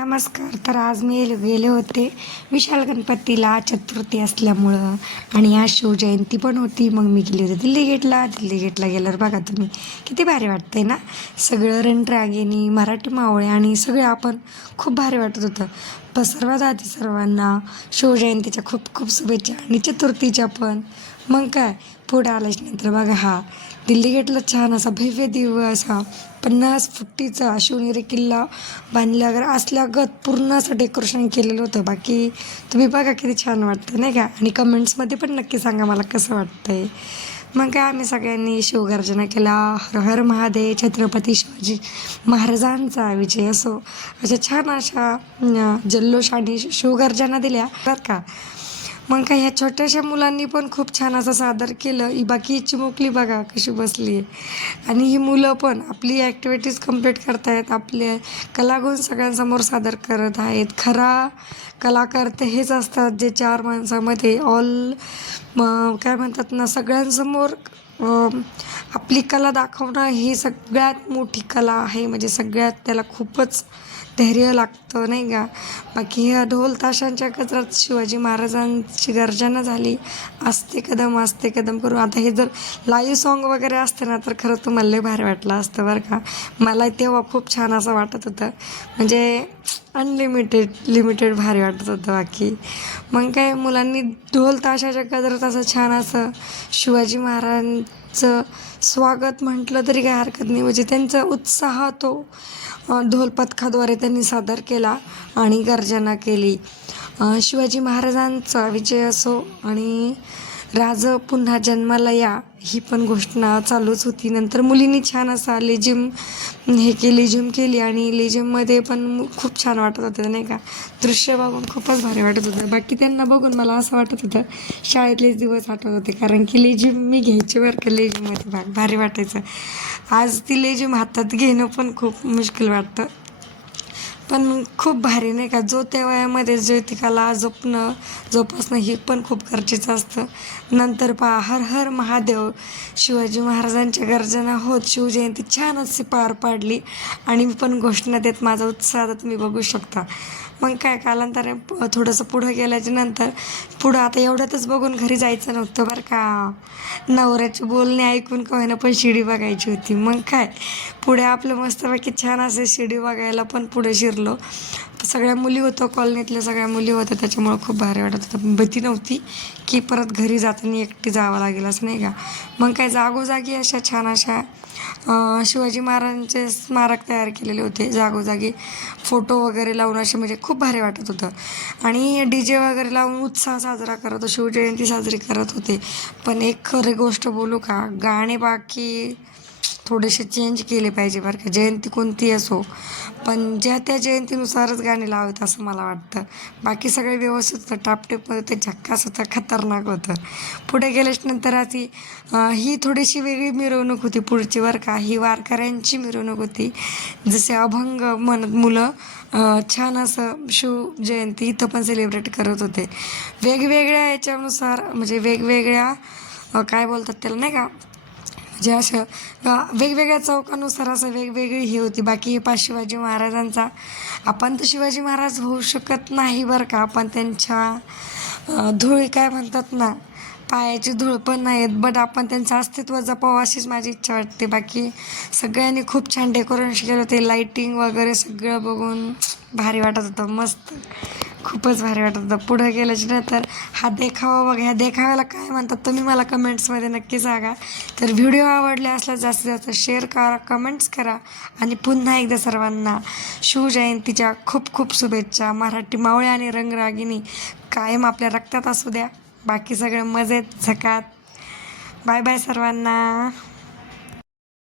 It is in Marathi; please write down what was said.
नमस्कार. तर आज मी गेले होते विशाल गणपतीला, चतुर्थी असल्यामुळं आणि आज शिवजयंती पण होती. मग मी गेले होते दिल्ली गेटला गेल्यावर बघा तुम्ही किती भारी वाटतंय ना. सगळं रणरागिणी मराठी मावळे आणि सगळे आपण खूप भारी वाटत होतं. पण सर्वात आधी सर्वांना शिवजयंतीच्या खूप खूप शुभेच्छा आणि चतुर्थीच्या पण. मग काय पुढं आल्याच नंतर बघा हा दिल्ली गेटला छान असा भव्य दिव्य असा 50 फुटीचा शिवनेरी किल्ला बांधल्यावर असल्यागत पूर्ण असं डेकोरेशन केलेलं होतं. बाकी तुम्ही बघा किती छान वाटतं नाही का. आणि कमेंट्समध्ये पण नक्की सांगा मला कसं वाटतंय. मग काय आम्ही सगळ्यांनी शिवगर्जना केला. हर हर महादेव, छत्रपती शिवाजी महाराजांचा विजय असो, अशा छान अशा जल्लोष आणि शिवगर्जना दिल्या बरं का. मग काय ह्या छोट्याशा मुलांनी पण खूप छान असं सादर केलं. ही बाकी चिमुकली बघा कशी बसली आहे. आणि ही मुलं पण आपली ॲक्टिव्हिटीज कंप्लीट करतायत, आपले कलागुण सगळ्यांसमोर सादर करत आहेत. खरा कलाकार तर हेच असतात जे चार माणसामध्ये काय म्हणतात ना, सगळ्यांसमोर आपली कला दाखवणं ही सगळ्यात मोठी कला आहे. म्हणजे सगळ्यात त्याला खूपच धैर्य लागतं नाही का. बाकी ह्या ढोल ताशांच्या गजरात शिवाजी महाराजांची गर्जना झाली. आस्ते कदम करून. आता हे जर लाईव्ह सॉन्ग वगैरे असतं ना तर खरं तुम्हाला लय भारी वाटलं असतं बरं का. मला तेव्हा खूप छान असं वाटत होतं. म्हणजे लिमिटेड भारी वाटत होतं बाकी. मग काय मुलांनी ढोल ताशाच्या गजरात असं छान असं शिवाजी महाराजांचं स्वागत म्हटलं तरी काय हरकत नाही. म्हणजे त्यांचा उत्साह तो ढोल पथकाद्वारे त्यांनी सादर केला आणि गर्जना केली. शिवाजी महाराजांचा विजय असो आणि राज पुन्हा जन्माला या ही पण घोषणा चालूच होती. नंतर मुलींनी छान असा लेझिम केली आणि लेझिममध्ये पण खूप छान वाटत होतं नाही का. दृश्य बघून खूपच भारी वाटत होतं. बाकी त्यांना बघून मला असं वाटत होतं शाळेतलेच दिवस आठवत होते. कारण की लेझिम मी घ्यायची बरं का. लेझिममध्ये भारी वाटायचं. आज ती लेझिम हातात घेणं पण खूप मुश्किल वाटतं. पण खूप भारी नाही का. जो त्या वयामध्ये जो ती कला जोपासणं हे पण खूप गरजेचं असतं. नंतर पहा हर हर महादेव शिवाजी महाराजांच्या गर्जना होत शिवजयंती छान अशी पार पाडली. आणि मी पण घोषणा देत माझा उत्साह तुम्ही बघू शकता. मग काय कालांतराने थोडंसं पुढं गेल्याच्या नंतर पुढं आता एवढ्यातच बघून घरी जायचं नव्हतं बरं का. नवऱ्याचे बोलणे ऐकून का होईना पण शिडी बघायची होती. मग काय पुढे आपलं मस्तपैकी छान असे शिडी बघायला पण पुढे शिरलो. सगळ्या मुली होतो, कॉलनीतल्या सगळ्या मुली होत्या, त्याच्यामुळं खूप भारी वाटत होतं. भीती नव्हती की परत घरी जाताना एकटी जावं लागेल असं नाही का. मग काय जागोजागी अशा छान अशा शिवाजी महाराजांचे स्मारक तयार केलेले होते. जागोजागी फोटो वगैरे लावून असे म्हणजे खूप भारी वाटत होतं. आणि DJ वगैरे लावून उत्साह साजरा करत होते, शिवजयंती साजरी करत होते. पण एक खरी गोष्ट बोलू का, गाणे बाकी थोडेसे चेंज केले पाहिजे बरं का. जयंती कोणती असो पण ज्या त्या जयंतीनुसारच गाणे लावत असं मला वाटतं. बाकी सगळे व्यवस्थित होतं, टापटेपमध्ये ते झक्कास होतं, खतरनाक होतं. पुढे गेल्याच नंतर अशी ही थोडीशी वेगळी मिरवणूक होती पुढची बरं का. ही वारकऱ्यांची मिरवणूक होती. जसे अभंग म्हणत मुलं छान असं शिवजयंती इथं पण सेलिब्रेट करत होते. वेगवेगळ्या याच्यानुसार म्हणजे वेगवेगळ्या काय बोलतात त्याला नाही का, म्हणजे असं वेगवेगळ्या चौकानुसार असं वेगवेगळी ही होती. बाकी हे शिवाजी महाराजांचा आपण तर शिवाजी महाराज होऊ शकत नाही बरं का. आपण त्यांच्या धूळ काय म्हणतात ना, पायाची धूळ पण नाहीत. बट आपण त्यांचं अस्तित्व जपावं अशीच माझी इच्छा वाटते. बाकी सगळ्यांनी खूप छान डेकोरेशन केलं होते. लाईटिंग वगैरे सगळं बघून भारी वाटत होतं. मस्त खूपच भारी वाटत होतं. पुढं गेल्याच्या नंतर हा देखावा बघा. ह्या देखाव्याला काय म्हणतात तुम्ही मला कमेंट्समध्ये नक्की सांगा. तर व्हिडिओ आवडले असल्यास जास्तीत जास्त शेअर करा, कमेंट्स करा आणि पुन्हा एकदा सर्वांना शिवजयंतीच्या खूप खूप शुभेच्छा. मराठी मावळे आणि रंगरागिणी कायम आपल्या रक्तात असू द्या. बाकी सगळं मजेत झकात. बाय बाय सर्वांना.